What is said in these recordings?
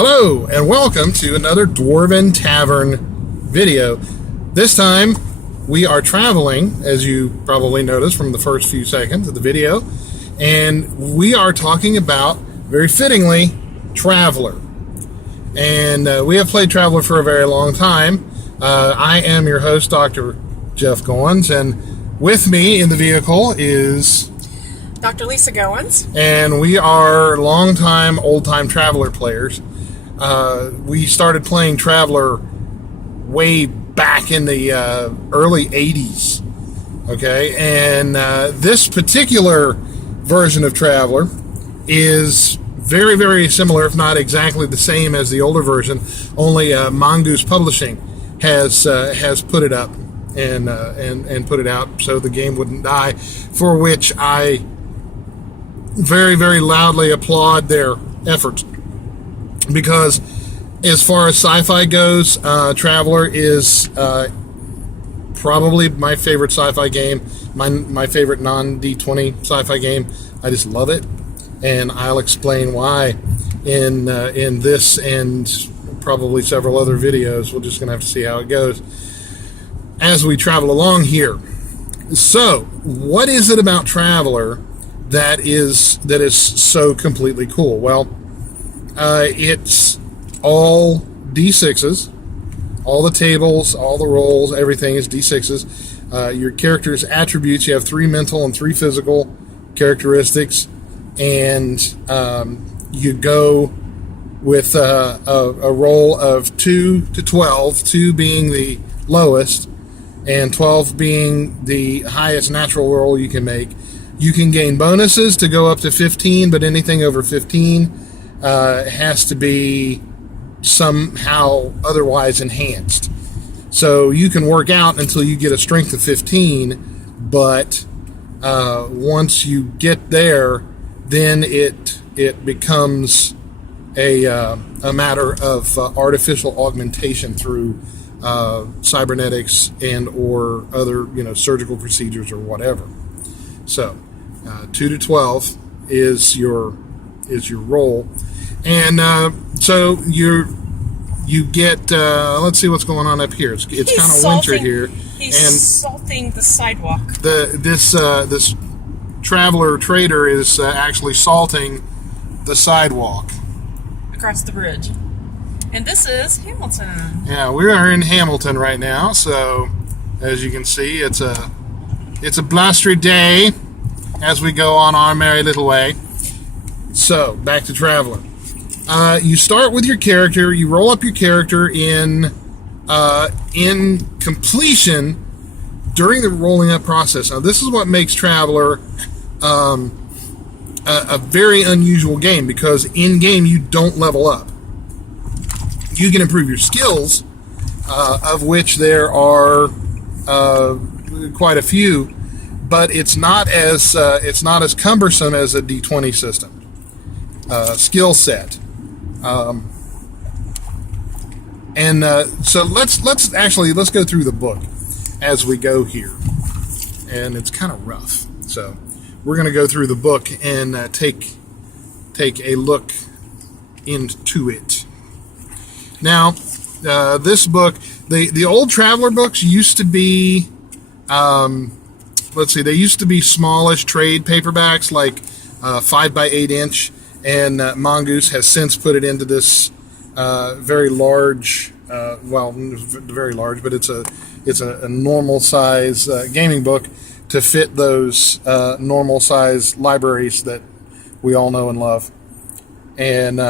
Hello, and welcome to another Dwarven Tavern video. This time, we are traveling, as you probably noticed from the first few seconds of the video, and we are talking about, very fittingly, Traveler. And we have played Traveler for a very long time. I am your host, Dr. Jeff Goins, and with me in the vehicle is Dr. Lisa Goins. And we are longtime, old-time Traveler players. We started playing Traveler way back in the early 80s. Okay, and this particular version of Traveler is very, very similar, if not exactly the same as the older version. Only Mongoose Publishing has put it up and put it out so the game wouldn't die, for which I very, very loudly applaud their efforts. Because as far as sci-fi goes, Traveler is probably my favorite sci-fi game, my favorite non-D20 sci-fi game. I just love it, and I'll explain why in this and probably several other videos. We're just going to have to see how it goes as we travel along here. So, what is it about Traveler that is so completely cool? Well, it's all D6s, all the tables, all the rolls, everything is D6s. Your character's attributes, you have 3 mental and 3 physical characteristics, and you go with a roll of 2 to 12, 2 being the lowest, and 12 being the highest natural roll you can make. You can gain bonuses to go up to 15, but anything over 15 has to be somehow otherwise enhanced. So you can work out until you get a strength of 15, but once you get there, then it becomes a matter of artificial augmentation through cybernetics and or other surgical procedures or whatever. So 2 to 12 is your roll. And so you get, let's see what's going on up here. It's kind of winter here. He's salting the sidewalk. This Traveler trader is actually salting the sidewalk. Across the bridge. And this is Hamilton. Yeah, we are in Hamilton right now, so as you can see, it's a blustery day as we go on our merry little way. So, back to Traveler. You start with your character. You roll up your character in completion during the rolling up process. Now, this is what makes Traveler a very unusual game, because in game you don't level up. You can improve your skills, of which there are quite a few, but it's not as cumbersome as a D20 system. Skill set. So let's go through the book as we go here, and it's kind of rough, so we're going to go through the book and take a look into it. Now, this book, the old Traveler books used to be, they used to be smallish trade paperbacks, like 5 by 8 inch. And Mongoose has since put it into this very large, very large, but it's a normal size gaming book to fit those normal size libraries that we all know and love. And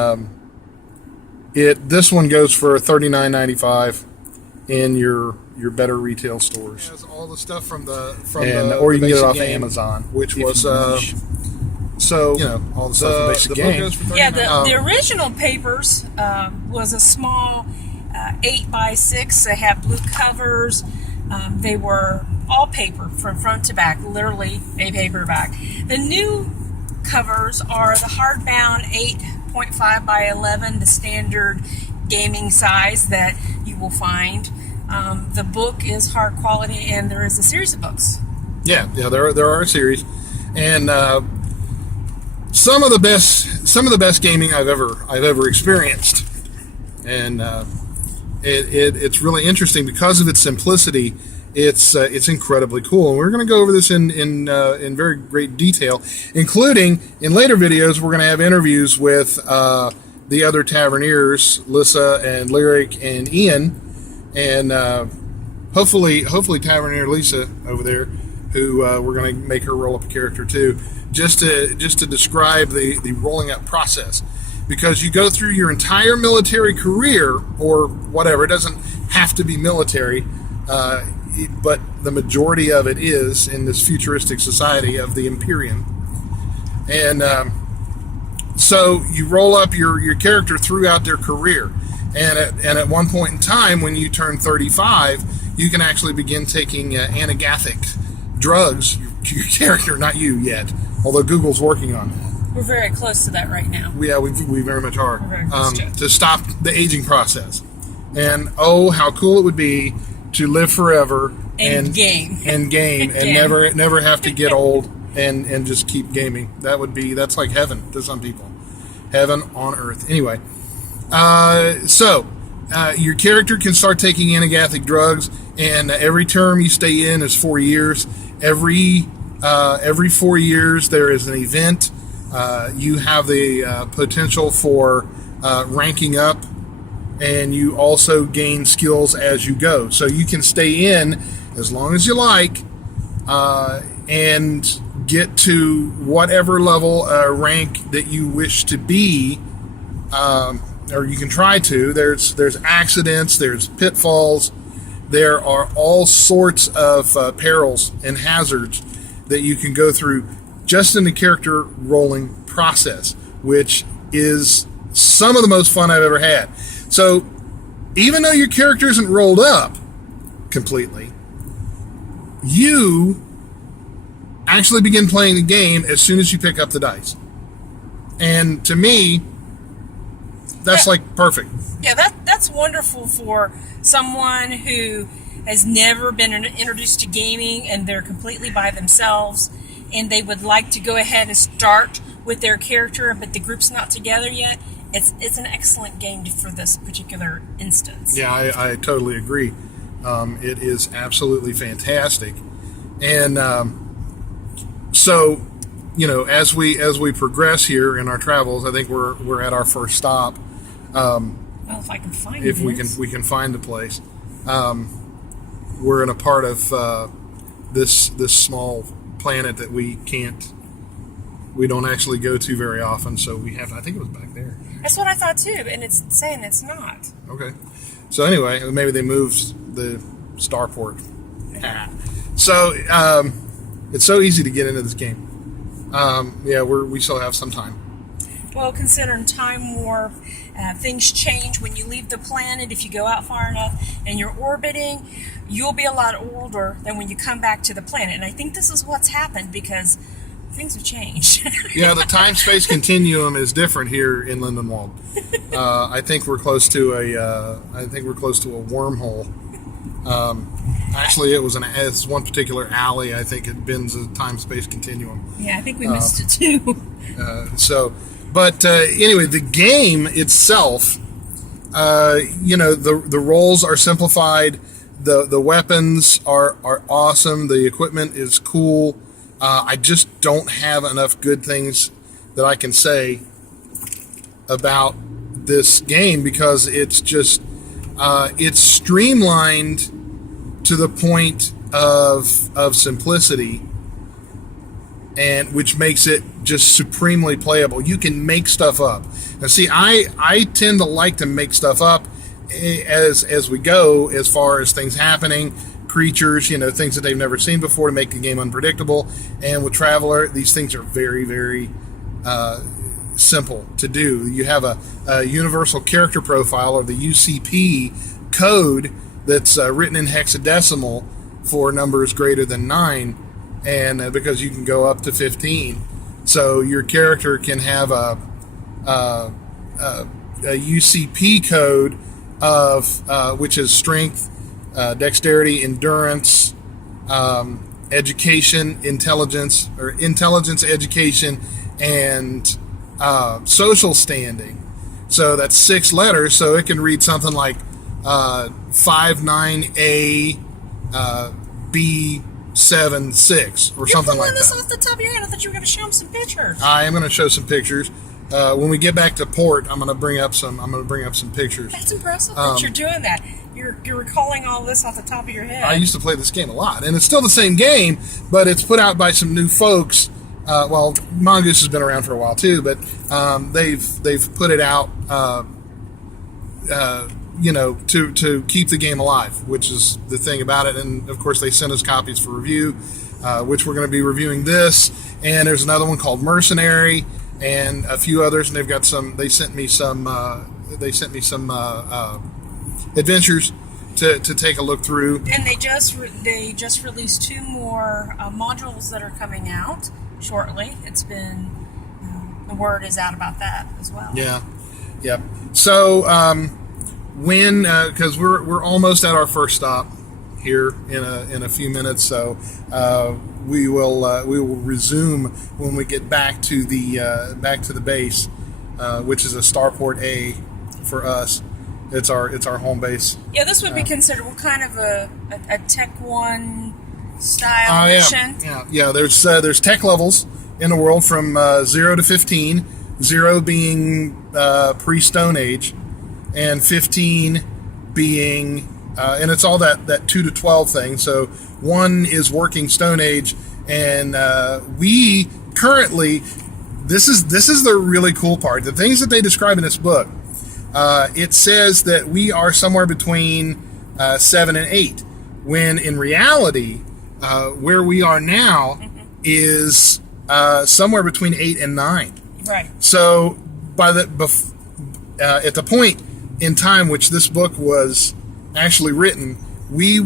this one goes for $39.95 in your better retail stores. It has all the stuff or you can get it off of Amazon, which was. So, all the stuff in basic game. Yeah, the original papers was a small 8 by 6. They had blue covers. They were all paper from front to back, literally a paperback. The new covers are the hardbound 8.5 by 11, the standard gaming size that you will find. The book is hard quality, and there is a series of books. Yeah, there are a series, and some of the best gaming I've ever experienced and it's really interesting because of its simplicity. It's incredibly cool, and we're going to go over this in very great detail, including in later videos. We're going to have interviews with the other Taverneers, Lissa and Lyric and Ian, and hopefully Taverneer Lisa over there, who we're going to make her roll up a character too, just to describe the rolling up process, because you go through your entire military career or whatever. It doesn't have to be military. But the majority of it is in this futuristic society of the Imperium. And so you roll up your character throughout their career. And at one point in time, when you turn 35, you can actually begin taking anagathic drugs. Your character, not you yet, although Google's working on that. We're very close to that right now. Yeah, we very much are. We're very close to stop the aging process. And oh, how cool it would be to live forever and game and never have to get old and just keep gaming. That's like heaven to some people. Heaven on earth. Anyway, so your character can start taking anagathic drugs, and every term you stay in is 4 years. Every 4 years there is an event. You have the potential for ranking up, and you also gain skills as you go. So you can stay in as long as you like and get to whatever level rank that you wish to be, or you can try to. There's accidents, there's pitfalls, there are all sorts of perils and hazards that you can go through just in the character rolling process, which is some of the most fun I've ever had. So, even though your character isn't rolled up completely, you actually begin playing the game as soon as you pick up the dice. And to me, that's like perfect. Yeah, that's wonderful for someone who has never been introduced to gaming and they're completely by themselves, and they would like to go ahead and start with their character, but the group's not together yet. It's an excellent game for this particular instance. Yeah, I totally agree. It is absolutely fantastic, and so as we progress here in our travels, I think we're at our first stop. Well, if I can find it, we can find the place. We're in a part of this small planet that we don't actually go to very often, so we have. I think it was back there. That's what I thought too, and it's saying it's not. Okay. So anyway, maybe they moved the starport. So it's so easy to get into this game. We still have some time. Well, considering time warp, things change when you leave the planet. If you go out far enough and you're orbiting, you'll be a lot older than when you come back to the planet. And I think this is what's happened because things have changed. Yeah, the time-space continuum is different here in Lindenwald. I think we're close to a wormhole. Actually, it's one particular alley. I think it bends a time-space continuum. Yeah, I think we missed it too. Anyway, the game itself, the roles are simplified. The weapons are awesome. The equipment is cool. I just don't have enough good things that I can say about this game because it's just it's streamlined to the point of simplicity, and which makes it just supremely playable. You can make stuff up. Now, see, I tend to like to make stuff up as we go, as far as things happening, creatures, things that they've never seen before, to make the game unpredictable. And with Traveler, these things are very, very simple to do. You have a universal character profile, or the UCP code, that's written in hexadecimal for numbers greater than 9, and because you can go up to 15. So your character can have a UCP code of which is strength, dexterity, endurance, education, intelligence, education, and social standing. So that's 6 letters. So it can read something like 59A B76 or something like that. You're pulling this off the top of your head. I thought you were going to show them some pictures. I am going to show some pictures. When we get back to port, I'm going to bring up some pictures. That's impressive that you're doing that. You're recalling all this off the top of your head. I used to play this game a lot, and it's still the same game, but it's put out by some new folks. Well, Mongoose has been around for a while too, but they've put it out, to keep the game alive, which is the thing about it. And of course, they sent us copies for review, which we're going to be reviewing this. And there's another one called Mercenary, and a few others. And they've got some. They sent me some adventures to take a look through. And they just released 2 more modules that are coming out shortly. It's been the word is out about that as well. Yeah, yep. So because we're almost at our first stop here in a few minutes, so we will resume when we get back to the base, which is a Starport A for us. It's our home base. Yeah, this would be considered what kind of a Tech 1 style mission? Yeah. There's tech levels in the world from 0 to 15. 0 being pre-Stone Age, and 15 being and it's all that 2 to 12 thing. So 1 is working Stone Age, and we currently this is the really cool part. The things that they describe in this book. It says that we are somewhere between 7 and 8, when in reality, where we are now is somewhere between 8 and 9. Right. So at the point in time which this book was actually written, we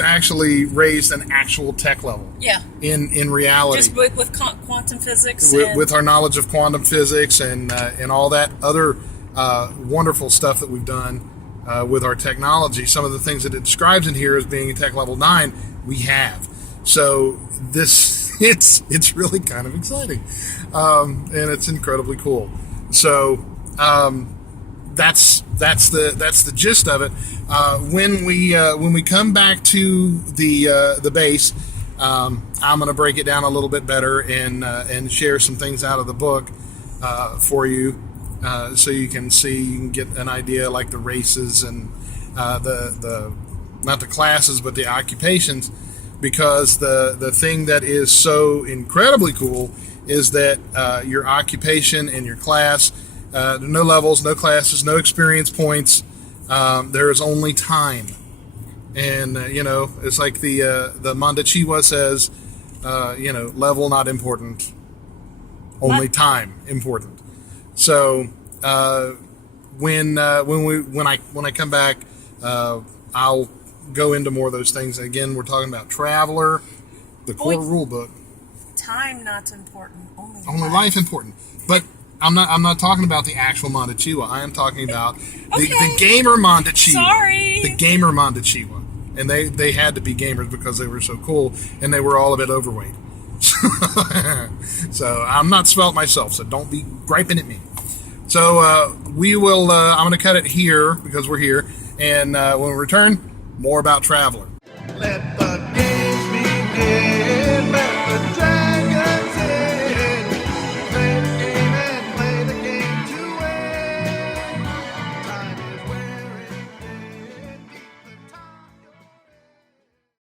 actually raised an actual tech level. Yeah. In reality, just with quantum physics, with our knowledge of quantum physics and all that other wonderful stuff that we've done with our technology. Some of the things that it describes in here as being tech level 9, we have. So it's really kind of exciting, and it's incredibly cool. So that's the gist of it. When we come back to the base, I'm going to break it down a little bit better and share some things out of the book for you, so you can get an idea, like the races and the not the classes but the occupations, because the thing that is so incredibly cool is that your occupation and your class, no levels, no classes, no experience points. There is only time, and it's like the Mondachiwa says, level not important, only time important. So when I come back, I'll go into more of those things. And again, we're talking about Traveler, the core rule book. Time not important, only life important. But I'm not talking about the actual Mondachiwa. I am talking about the gamer Mondachiwa. Sorry. The gamer Mondachiwa. And they had to be gamers because they were so cool, and they were all a bit overweight. So I'm not svelte myself, so don't be griping at me. So we will. I'm going to cut it here because we're here, and when we return, more about Traveler. Let the games begin.